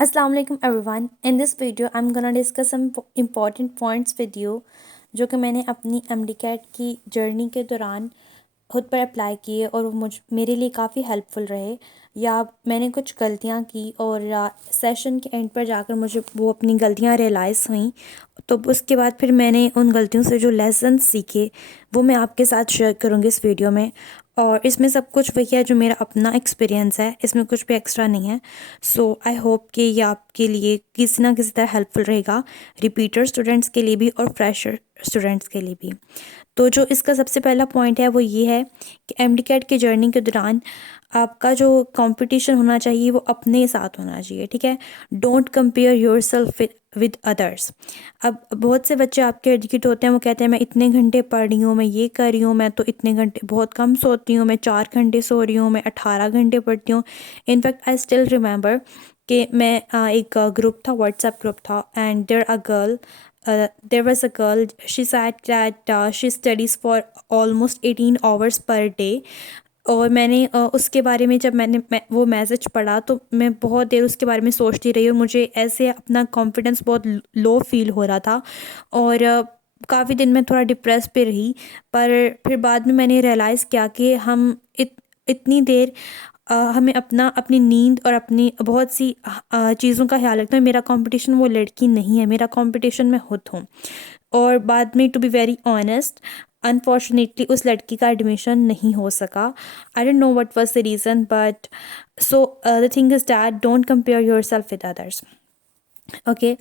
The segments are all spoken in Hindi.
Assalamu alaikum everyone. In this video, I'm gonna discuss some important points with you जो कि मैंने अपनी MD-CAT की जर्नी के दौरान खुद पर अप्लाई किए और वो मेरे लिए काफ़ी हेल्पफुल रहे। या मैंने कुछ गलतियाँ की और सेशन के एंड पर जाकर मुझे वो अपनी गलतियाँ रियलाइज़ हुई, तो उसके बाद फिर मैंने उन गलतियों से जो लेसन सीखे वो मैं आपके साथ शेयर करूँगी इस वीडियो में। और इसमें सब कुछ वही है जो मेरा अपना एक्सपीरियंस है, इसमें कुछ भी एक्स्ट्रा नहीं है। सो आई होप कि ये आपके लिए किसी ना किसी तरह हेल्पफुल रहेगा, रिपीटर स्टूडेंट्स के लिए भी और फ्रेशर स्टूडेंट्स के लिए भी। तो जो इसका सबसे पहला पॉइंट है वो ये है कि MD-CAT की जर्नी के दौरान आपका जो कंपटीशन होना चाहिए वो अपने साथ होना चाहिए, ठीक है। Don't compare your self with others. अब बहुत से बच्चे आपके एजुकेट होते हैं, वो कहते हैं मैं इतने घंटे पढ़ रही हूँ, मैं ये कर रही हूँ, मैं तो इतने घंटे बहुत कम सोती हूँ, मैं 4 घंटे सो रही हूँ, मैं 18 घंटे पढ़ती हूँ। इनफैक्ट आई स्टिल रिमेंबर कि मैं एक ग्रुप था, व्हाट्सएप ग्रुप था, and there was a girl, she said that she studies for almost 18 hours per day। और मैंने उसके बारे में जब वो मैसेज पढ़ा तो मैं बहुत देर उसके बारे में सोचती रही और मुझे ऐसे अपना कॉन्फिडेंस बहुत लो फील हो रहा था। और काफ़ी दिन मैं थोड़ा डिप्रेस पे रही। पर फिर बाद में मैंने रियलाइज़ किया कि इतनी देर हमें अपनी नींद और अपनी बहुत सी चीज़ों का ख्याल रखना है। मेरा कंपटीशन वो लड़की नहीं है, मेरा कंपटीशन मैं खुद हूँ। और बाद में to be very honest, unfortunately उस लड़की का एडमिशन नहीं हो सका। I don't know what was the reason, but so the thing is that don't compare yourself with others, okay.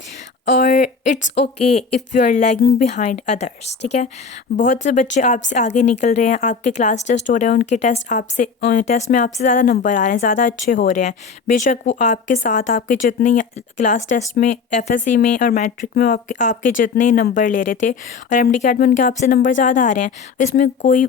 और it's okay if you are lagging behind others, ठीक है। बहुत से बच्चे आपसे आगे निकल रहे हैं, आपके क्लास टेस्ट हो रहे हैं, उनके टेस्ट में आपसे ज़्यादा नंबर आ रहे हैं, ज़्यादा अच्छे हो रहे हैं। बेशक वो आपके साथ आपके जितने क्लास टेस्ट में, FSC में और मैट्रिक में वो आपके जितने नंबर ले रहे थे और MD-CAT में उनके आपसे नंबर ज़्यादा आ रहे हैं। इसमें कोई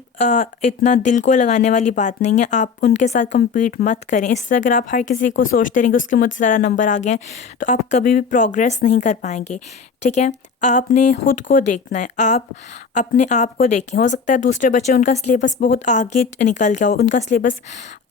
इतना दिल को लगाने वाली बात नहीं है। आप उनके साथ compete मत करें। इससे अगर आप हर किसी को सोचते रहेंगे उसके मुझसे ज़्यादा नंबर आ गए हैं, तो आप कभी भी प्रोग्रेस नहीं कर पाएंगे, ठीक है। आपने खुद को देखना है, आप अपने आप को देखें। हो सकता है दूसरे बच्चे, उनका सिलेबस बहुत आगे निकल गया हो, उनका सिलेबस,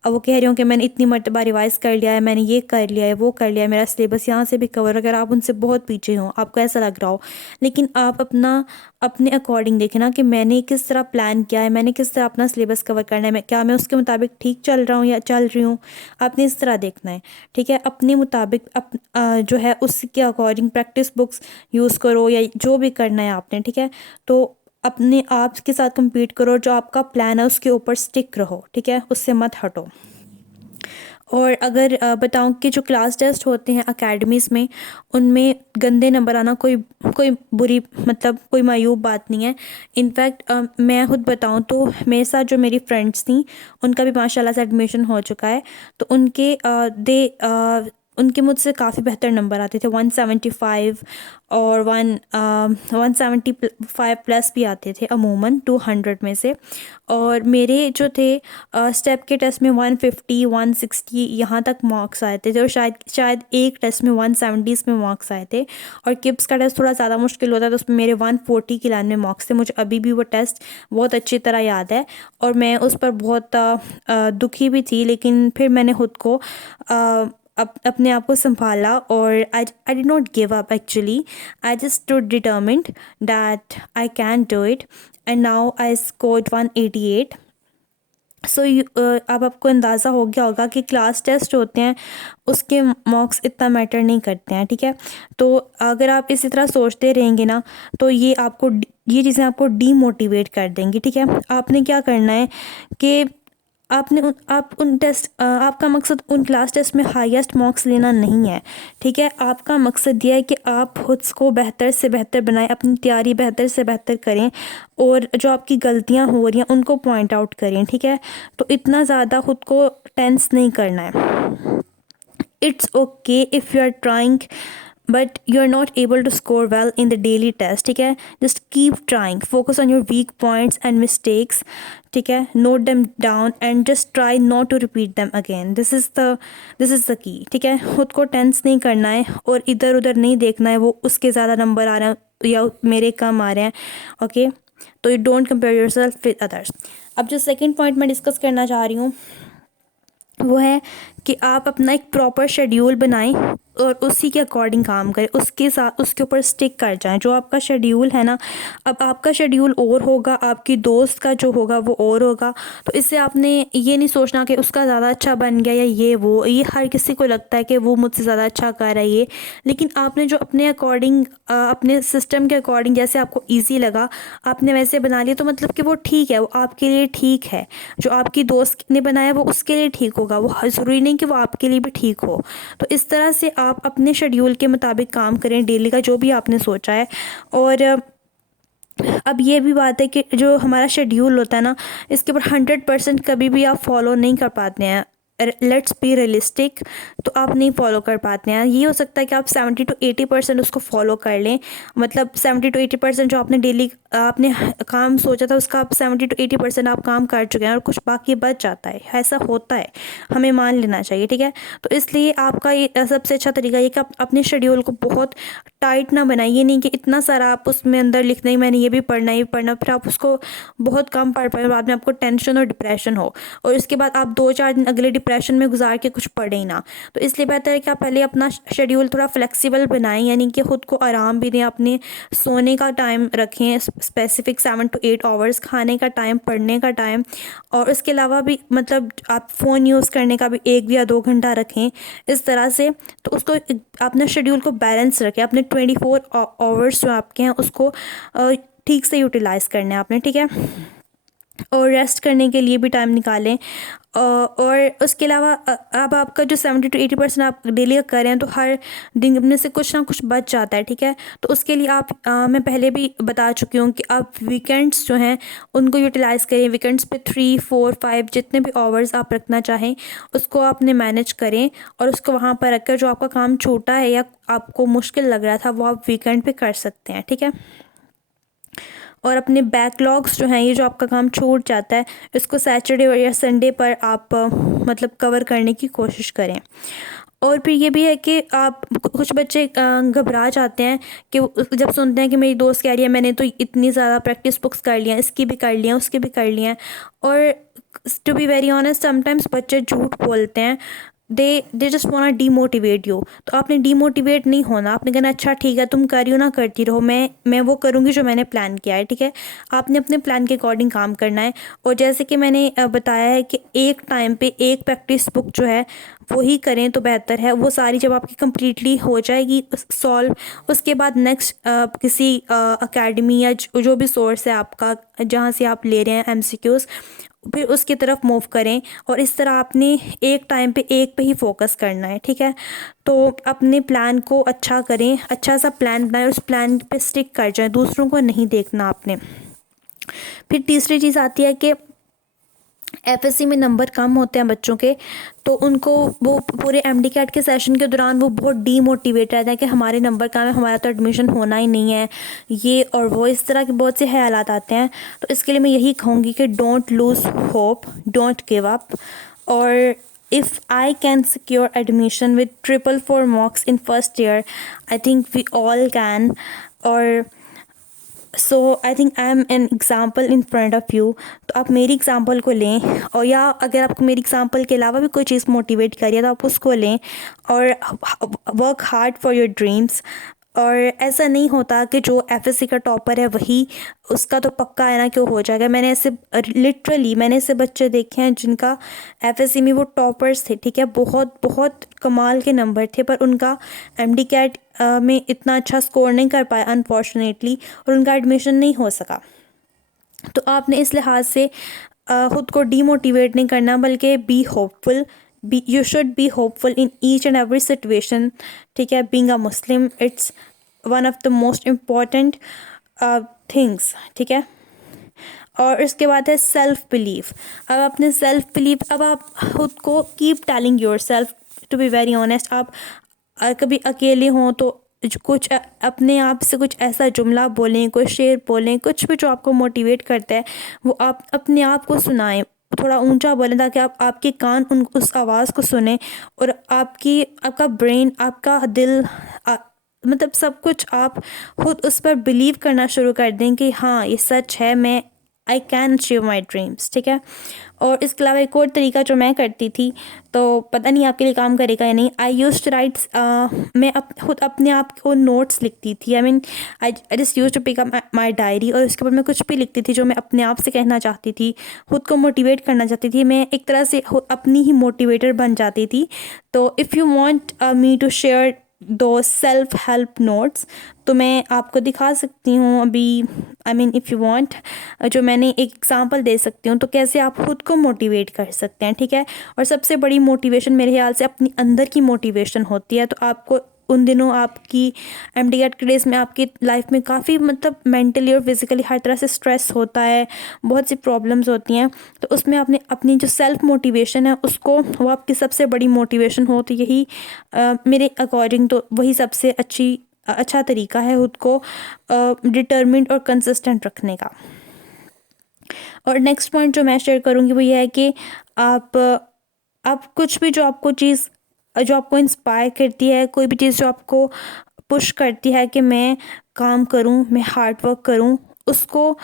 अब वो कह रहे हो कि मैंने इतनी मरतबा रिवाइज कर लिया है, मैंने ये कर लिया है, वो कर लिया है, मेरा सिलेबस यहाँ से भी कवर। अगर आप उनसे बहुत पीछे हो, आपको ऐसा लग रहा हो, लेकिन आप अपने अकॉर्डिंग देखें ना कि मैंने किस तरह प्लान किया है, मैंने किस तरह अपना सिलेबस कवर करना है, क्या मैं उसके मुताबिक ठीक चल रहा हूँ या चल रही हूँ। आपने इस तरह देखना है, ठीक है। अपने मुताबिक जो है उसके अकॉर्डिंग प्रैक्टिस बुक्स यूज़ करो या जो भी करना है आपने, ठीक है। तो अपने आप के साथ compete करो, जो आपका प्लान है उसके ऊपर स्टिक रहो, ठीक है, उससे मत हटो। और अगर बताऊं कि जो क्लास टेस्ट होते हैं अकेडमीज़ में, उनमें गंदे नंबर आना कोई कोई बुरी, मतलब कोई मायूब बात नहीं है। इनफैक्ट मैं खुद बताऊं तो मेरे साथ जो मेरी फ्रेंड्स थी, उनका भी माशाल्लाह से एडमिशन हो चुका है। तो उनके मुझसे काफ़ी बेहतर नंबर आते थे, 175 और 175 प्लस भी आते थे अमूमन 200 में से। और मेरे जो थे स्टेप के टेस्ट में 150 160 यहाँ तक मार्क्स आए थे, और शायद एक टेस्ट में 170 में मार्क्स आए थे। और किप्स का टेस्ट थोड़ा ज़्यादा मुश्किल होता है, तो उसमें मेरे 140 के लाइन में मार्क्स थे। मुझे अभी भी वो टेस्ट बहुत अच्छी तरह याद है और मैं उस पर बहुत दुखी भी थी, लेकिन फिर मैंने खुद को अपने आप को संभाला और I did not give up actually. I just stood determined that I can do it, and now I scored 188। सो अब आपको अंदाज़ा हो गया होगा कि क्लास टेस्ट होते हैं, उसके मार्क्स इतना मैटर नहीं करते हैं, ठीक है। तो अगर आप इसी तरह सोचते रहेंगे ना, तो ये चीज़ें आपको डीमोटिवेट कर देंगी, ठीक है। आपने क्या करना है कि आपका मकसद उन क्लास टेस्ट में हाईएस्ट मार्क्स लेना नहीं है, ठीक है। आपका मकसद यह है कि आप खुद को बेहतर से बेहतर बनाएं, अपनी तैयारी बेहतर से बेहतर करें और जो आपकी गलतियां हो रही हैं उनको पॉइंट आउट करें, ठीक है। तो इतना ज़्यादा खुद को टेंस नहीं करना है। It's okay if you are trying but you are not able to score well in the daily test, ठीक है। Just keep trying, focus on your weak points and mistakes, ठीक है। Note them down and just try not to repeat them again. This is the key, ठीक है। खुद को टेंस नहीं करना है और इधर उधर नहीं देखना है वो उसके ज़्यादा नंबर आ रहे हैं या मेरे कम आ रहे हैं, ओके। तो you don't compare yourself with others. अब जो सेकंड पॉइंट मैं डिस्कस करना चाह रही हूँ वो है कि आप अपना एक प्रॉपर शेड्यूल बनाएं, और उसी के अकॉर्डिंग काम करें, उसके साथ उसके ऊपर स्टिक कर जाएं। जो आपका शेड्यूल है ना, अब आपका शेड्यूल और होगा, आपकी दोस्त का जो होगा वो और होगा, तो इससे आपने ये नहीं सोचना कि उसका ज़्यादा अच्छा बन गया या ये हर किसी को लगता है कि वो मुझसे ज़्यादा अच्छा कर रहा है ये, लेकिन आपने जो अपने अकॉर्डिंग अपने सिस्टम के अकॉर्डिंग जैसे आपको ईजी लगा आपने वैसे बना लिया, तो मतलब कि वो ठीक है, वो आपके लिए ठीक है। जो आपकी दोस्त ने बनाया वो उसके लिए ठीक होगा, वो ज़रूरी नहीं कि वो आपके लिए भी ठीक हो। तो इस तरह से आप अपने शेड्यूल के मुताबिक काम करें, डेली का जो भी आपने सोचा है। और अब ये भी बात है कि जो हमारा शेड्यूल होता है ना, इसके ऊपर 100% कभी भी आप फॉलो नहीं कर पाते हैं। लेट्स बी रियलिस्टिक, तो आप नहीं फॉलो कर पाते हैं। ये हो सकता है कि आप 70 to 80% उसको फॉलो कर लें, मतलब 70 to 80% जो आपने डेली आपने काम सोचा था उसका आप 70 to 80% आप काम कर चुके हैं और कुछ बाकी बच जाता है। ऐसा होता है, हमें मान लेना चाहिए, ठीक है। तो इसलिए आपका ये सबसे अच्छा तरीका ये कि आप अपने शेड्यूल को बहुत टाइट ना बनाइए, नहीं कि इतना सारा आप उसमें अंदर लिख दें मैंने ये भी पढ़ना ये भी पढ़ना, फिर आप उसको बहुत कम पढ़ पाए, बाद में आपको टेंशन और डिप्रेशन हो, और इसके बाद आप 2-4 दिन अगले डिप्रेशन में गुजार के कुछ पढ़े ही ना। तो इसलिए बेहतर है कि आप पहले अपना शेड्यूल थोड़ा फ्लेक्सिबल बनाएं, यानी कि ख़ुद को आराम भी दें, अपने सोने का टाइम रखें स्पेसिफिक 7 to 8 आवर्स, खाने का टाइम, पढ़ने का टाइम, और उसके अलावा भी मतलब आप फ़ोन यूज़ करने का भी 1 या 2 घंटा रखें इस तरह से। तो उसको अपने शेड्यूल को बैलेंस रखें, अपने 24 आवर्स जो आपके हैं उसको ठीक से यूटिलाइज़ करना है आपने, ठीक है। और रेस्ट करने के लिए भी टाइम निकालें। और उसके अलावा अब आपका जो 70 to 80% आप डेली का करें तो हर दिन में से कुछ ना कुछ बच जाता है, ठीक है। तो उसके लिए आप मैं पहले भी बता चुकी हूँ कि आप वीकेंड्स जो हैं उनको यूटिलाइज़ करें। वीकेंड्स पे 3, 4, 5 जितने भी आवर्स आप रखना चाहें उसको आपने मैनेज करें, और उसको वहाँ पर रखकर जो आपका काम छोटा है या आपको मुश्किल लग रहा था वो आप वीकेंड पे कर सकते हैं, ठीक है। और अपने बैकलॉग्स जो हैं, ये जो आपका काम छूट जाता है, इसको सैटरडे या संडे पर आप मतलब कवर करने की कोशिश करें। और फिर ये भी है कि आप कुछ बच्चे घबरा जाते हैं कि जब सुनते हैं कि मेरी दोस्त कह रही है मैंने तो इतनी ज़्यादा प्रैक्टिस बुक्स कर लिया, इसकी भी कर लिया, उसकी भी कर लिया। और to be very honest sometimes बच्चे झूठ बोलते हैं, they just want demotivate you. तो आपने डीमोटिवेट नहीं होना, आपने कहना अच्छा ठीक है तुम कर रही हो ना, करती रहो, मैं वो करूँगी जो मैंने प्लान किया है, ठीक है। आपने अपने प्लान के अकॉर्डिंग काम करना है। और जैसे कि मैंने बताया है कि एक टाइम पे एक प्रैक्टिस बुक जो है वही करें तो बेहतर है। वो सारी जब आपकी कंप्लीटली हो जाएगी सॉल्व, उसके बाद नेक्स्ट किसी एकेडमी या जो भी सोर्स है आपका जहाँ से आप ले रहे हैं एमसीक्यूज़, फिर उसकी तरफ मूव करें। और इस तरह आपने एक टाइम पे एक पे ही फोकस करना है, ठीक है। तो अपने प्लान को अच्छा करें, अच्छा सा प्लान बनाएं, उस प्लान पे स्टिक कर जाएं, दूसरों को नहीं देखना आपने। फिर तीसरी चीज़ आती है कि एफएससी में नंबर कम होते हैं बच्चों के, तो उनको वो पूरे एमडी कैट के सेशन के दौरान वो बहुत डीमोटिवेट रहता है कि हमारे नंबर कम है, हमारा तो एडमिशन होना ही नहीं है, ये और वो, इस तरह के बहुत से ख्यालात आते हैं। तो इसके लिए मैं यही कहूँगी कि don't lose hope, don't give up. और if I can secure admission with 444 marks in first year, I think we all can. और so I think I am an example in front of you. तो आप मेरी एग्ज़ाम्पल को लें, और या अगर आपको मेरी एग्ज़ाम्पल के अलावा भी कोई चीज़ मोटिवेट करिए तो आप उसको लें और work hard for your dreams. और ऐसा नहीं होता कि जो एफएससी का टॉपर है वही उसका तो पक्का है ना कि वो हो जाएगा। मैंने ऐसे बच्चे देखे हैं जिनका एफएससी में वो टॉपर्स थे, ठीक है, बहुत बहुत कमाल के नंबर थे, पर उनका एमडी कैट में इतना अच्छा स्कोर नहीं कर पाया अनफॉर्चुनेटली, और उनका एडमिशन नहीं हो सका। तो आपने इस लिहाज से ख़ुद को डीमोटिवेट नहीं करना, बल्कि be hopeful, you should be hopeful in each and every situation, ठीक है। Being a Muslim it's one of the most important things, ठीक है। और इसके बाद है सेल्फ बिलीफ। अब अपने सेल्फ बिलीफ, अब आप खुद को keep telling yourself, to be very honest, आप कभी अकेले हों तो कुछ अपने आप से कुछ ऐसा जुमला बोलें, कोई शेर बोलें, कुछ भी जो आपको मोटिवेट करता है वो आप अपने आप को सुनाएं, थोड़ा ऊंचा बोलें ताकि आपके कान उस आवाज़ को सुने, और आपका ब्रेन, आपका दिल, मतलब सब कुछ आप खुद उस पर बिलीव करना शुरू कर दें कि हाँ ये सच है, I can achieve my dreams, ठीक है। और इसके अलावा एक और तरीका जो मैं करती थी, तो पता नहीं आपके लिए काम करेगा या नहीं, आई यूज टू राइट, मैं खुद अपने आप को नोट्स लिखती थी। I mean I just use to pick up my diary, और उसके ऊपर मैं कुछ भी लिखती थी जो मैं अपने आप से कहना चाहती थी, खुद को मोटिवेट करना चाहती थी। मैं एक तरह से अपनी ही मोटिवेटर बन जाती थी। तो if you want me to share the self help notes, तो मैं आपको दिखा सकती हूँ अभी। I mean if you want, जो मैंने एक एग्जांपल दे सकती हूँ तो कैसे आप खुद को मोटिवेट कर सकते हैं, ठीक है। और सबसे बड़ी मोटिवेशन मेरे ख्याल से अपनी अंदर की मोटिवेशन होती है। तो आपको उन दिनों आपकी एमडीएड के डेज में आपकी लाइफ में काफ़ी मतलब मेंटली और फिज़िकली हर तरह से स्ट्रेस होता है, बहुत सी प्रॉब्लम्स होती हैं। तो उसमें आपने अपनी जो सेल्फ मोटिवेशन है उसको, वो आपकी सबसे बड़ी मोटिवेशन हो। तो यही मेरे अकॉर्डिंग तो वही सबसे अच्छा तरीका है खुद को डिटर्मिन्ड और कंसिस्टेंट रखने का। और नेक्स्ट पॉइंट जो मैं शेयर करूँगी वो ये है कि आप कुछ भी जो आपको चीज़ जो आपको इंस्पायर करती है, कोई भी चीज़ जो आपको पुश करती है कि मैं काम करूं, मैं हार्ड वर्क करूं, उसको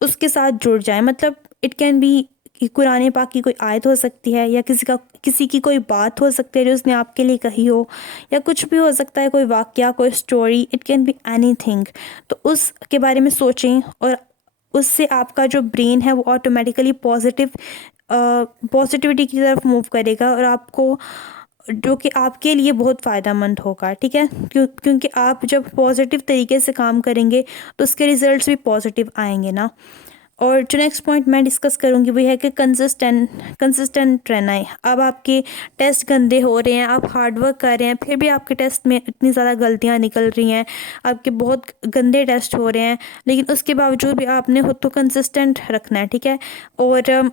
उसके साथ जुड़ जाए। मतलब इट कैन बी कुरान पाक की कोई आयत हो सकती है, या किसी की कोई बात हो सकती है जो उसने आपके लिए कही हो, या कुछ भी हो सकता है, कोई वाकया, कोई story, it can be anything. तो उसके बारे में सोचें, और उससे आपका जो ब्रेन है वो ऑटोमेटिकली पॉजिटिविटी की तरफ मूव करेगा, और आपको जो कि आपके लिए बहुत फ़ायदा मंद होगा, ठीक है। क्योंकि आप जब पॉजिटिव तरीके से काम करेंगे तो उसके रिजल्ट्स भी पॉजिटिव आएंगे ना। और जो नेक्स्ट पॉइंट मैं डिस्कस करूँगी वो है कि कंसिस्टेंट रहना है। अब आपके टेस्ट गंदे हो रहे हैं, आप हार्ड वर्क कर रहे हैं, फिर भी आपके टेस्ट में इतनी ज़्यादा गलतियाँ निकल रही हैं, आपके बहुत गंदे टेस्ट हो रहे हैं, लेकिन उसके बावजूद भी आपने खुद को कंसिस्टेंट रखना है, ठीक है। और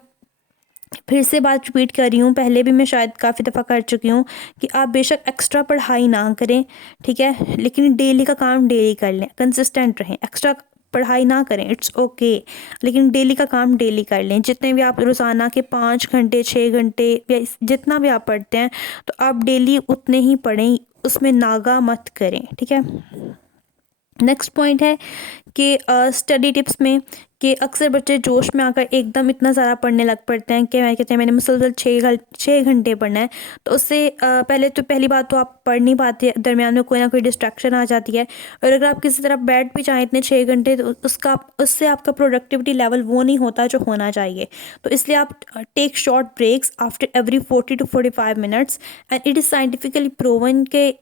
फिर से बात रिपीट कर रही हूँ, पहले भी मैं शायद काफ़ी दफ़ा कर चुकी हूँ कि आप बेशक एक्स्ट्रा पढ़ाई ना करें, ठीक है, लेकिन डेली का काम डेली कर लें, कंसिस्टेंट रहें। एक्स्ट्रा पढ़ाई ना करें, इट्स ओके, लेकिन डेली का काम डेली कर लें। जितने भी आप रोज़ाना के 5 घंटे 6 घंटे या जितना भी आप पढ़ते हैं, तो आप डेली उतने ही पढ़ें, उसमें नागा मत करें, ठीक है। नेक्स्ट पॉइंट है कि स्टडी टिप्स में कि अक्सर बच्चे जोश में आकर एकदम इतना ज़्यादा पढ़ने लग पड़ते हैं कि मैं कहते हैं मैंने मुसलसल 6 घंटे पढ़ना है। तो उससे पहली बात तो आप पढ़ नहीं पाते, दरमियान में कोई ना कोई डिस्ट्रैक्शन आ जाती है। और अगर आप किसी तरह बैठ भी जाएँ इतने 6 घंटे, तो उससे आपका प्रोडक्टिविटी लेवल वो नहीं होता जो होना चाहिए। तो इसलिए आप take short breaks after every 40 to 45 minutes, and it is scientifically proven के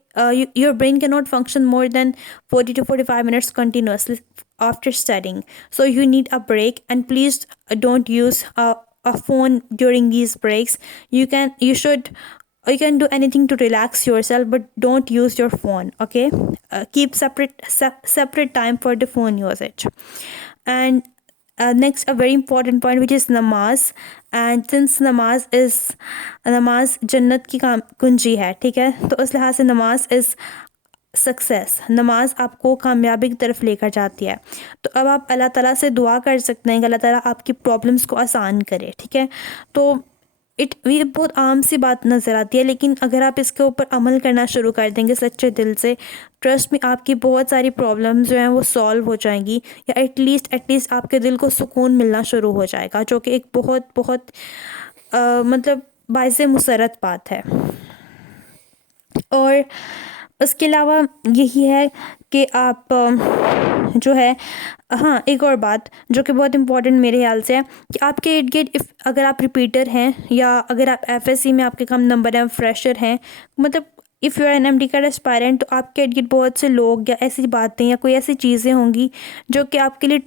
your brain cannot function more than 40 to 45 minutes continuously after studying. So you need a break, and please don't use a phone during these breaks. You can do anything to relax yourself, but don't use your phone, okay. Keep separate time for the phone usage. And next, a very important point, which is namaz. And since नमाज जन्नत की कुंजी है, ठीक है, तो उस लिहाज से नमाज इज़ सक्सेस, नमाज आपको कामयाबी की तरफ लेकर जाती है। तो अब आप अल्लाह ताला से दुआ कर सकते हैं कि अल्लाह ताला आपकी प्रॉब्लम्स को आसान करे, ठीक है। तो ये बहुत आम सी बात नज़र आती है, लेकिन अगर आप इसके ऊपर अमल करना शुरू कर देंगे सच्चे दिल से, ट्रस्ट में आपकी बहुत सारी प्रॉब्लम्स जो हैं वो सॉल्व हो जाएंगी, या एटलीस्ट आपके दिल को सुकून मिलना शुरू हो जाएगा, जो कि एक बहुत बहुत मतलब बाइसे मुसरत बात है। और उसके अलावा यही है कि आप जो है, हाँ, एक और बात जो कि बहुत इंपॉर्टेंट मेरे ख्याल से है कि आपके इर्द गिर्द अगर आप रिपीटर हैं, या अगर आप एफएससी में आपके कम नंबर हैं, फ्रेशर हैं, मतलब if you are an MDCAT aspirant, तो आपके इर्द गिर्द बहुत से लोग या ऐसी बातें या कोई ऐसी चीज़ें होंगी जो कि आपके लिए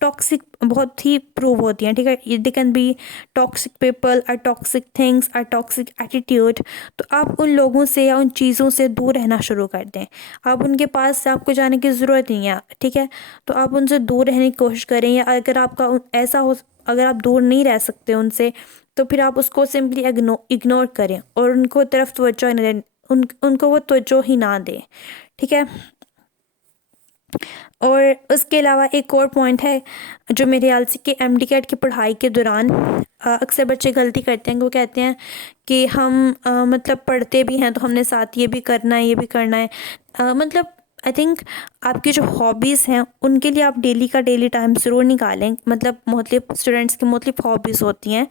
टॉक्सिक बहुत ही प्रूव होती हैं, ठीक है। They can be toxic people, or toxic things, or toxic attitude. तो आप उन लोगों से या उन चीज़ों से दूर रहना शुरू कर दें। आप उनके पास से आपको जाने की ज़रूरत नहीं है, ठीक है। तो आप उनसे दूर रहने की कोशिश करें, या अगर अगर आप दूर नहीं रह सकते उनसे, तो फिर आप उसको सिंपली इग्नोर करें, और उनको तरफ तवज्जो न दें, उनको वो तवज्जो ही ना दें, ठीक है। और उसके अलावा एक और पॉइंट है जो मेरे ख्याल से कि एमडी कैट की पढ़ाई के दौरान अक्सर बच्चे गलती करते हैं कि वो कहते हैं कि हम मतलब पढ़ते भी हैं तो हमने साथ ये भी करना है, ये भी करना है। मतलब आई थिंक आपकी जो हॉबीज़ हैं उनके लिए आप डेली का डेली टाइम ज़रूर निकालें। मतलब मोस्टली स्टूडेंट्स की मोस्टली हॉबीज़ होती हैं,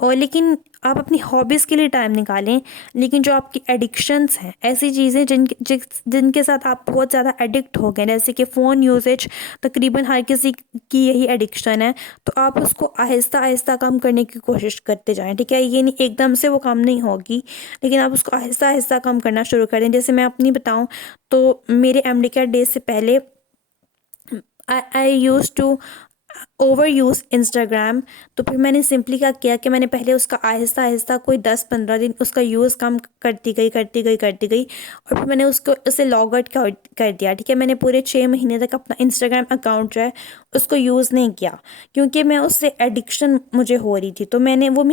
और लेकिन आप अपनी हॉबीज़ के लिए टाइम निकालें। लेकिन जो आपकी एडिक्शंस हैं, ऐसी चीज़ें जिनके साथ आप बहुत ज़्यादा एडिक्ट हो गए, जैसे कि फ़ोन यूसेज तकरीबन हर किसी की यही एडिक्शन है, तो आप उसको आहिस्ता आहिस्ता कम करने की कोशिश करते जाएं। ठीक है, ये नहीं एकदम से वो कम नहीं होगी, लेकिन आप उसको आहिस्ता आहिस्ता कम करना शुरू करें। जैसे मैं अपनी बताऊं, तो मेरे एमडी कैट डेज से पहले I use to overuse Instagram. तो फिर मैंने सिंपली क्या किया कि मैंने पहले उसका आहिस्ता आहिस्ता कोई 10-15 दिन उसका यूज़ कम करती गई और फिर मैंने उसको उसे लॉग आउट कर दिया। ठीक है, मैंने पूरे 6 महीने तक अपना इंस्टाग्राम अकाउंट जो है उसको यूज़ नहीं किया, क्योंकि मैं उससे एडिक्शन मुझे हो रही थी। तो मैंने वो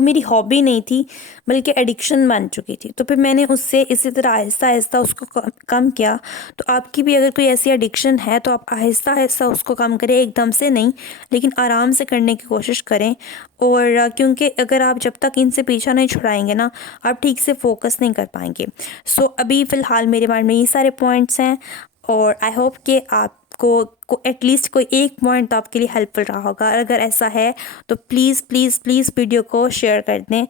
मेरी हॉबी नहीं थी, बल्कि एडिक्शन बन चुकी थी। तो फिर मैंने उससे इसी तरह आहिस्ता आहिस्ता उसको कम किया। तो आपकी भी अगर कोई ऐसी एडिक्शन है तो आप आहिस्ता आहिस्ता उसको कम करें, एकदम से नहीं, लेकिन आराम से करने की कोशिश करें। और क्योंकि अगर आप जब तक इनसे पीछा नहीं छुड़ाएंगे ना, आप ठीक से फोकस नहीं कर पाएंगे। सो अभी फ़िलहाल मेरे माइंड में ये सारे पॉइंट्स हैं, और आई होप कि आपको एटलीस्ट कोई एक पॉइंट तो आपके लिए हेल्पफुल रहा होगा। अगर ऐसा है तो प्लीज़ प्लीज़ प्लीज़ वीडियो को शेयर कर दें।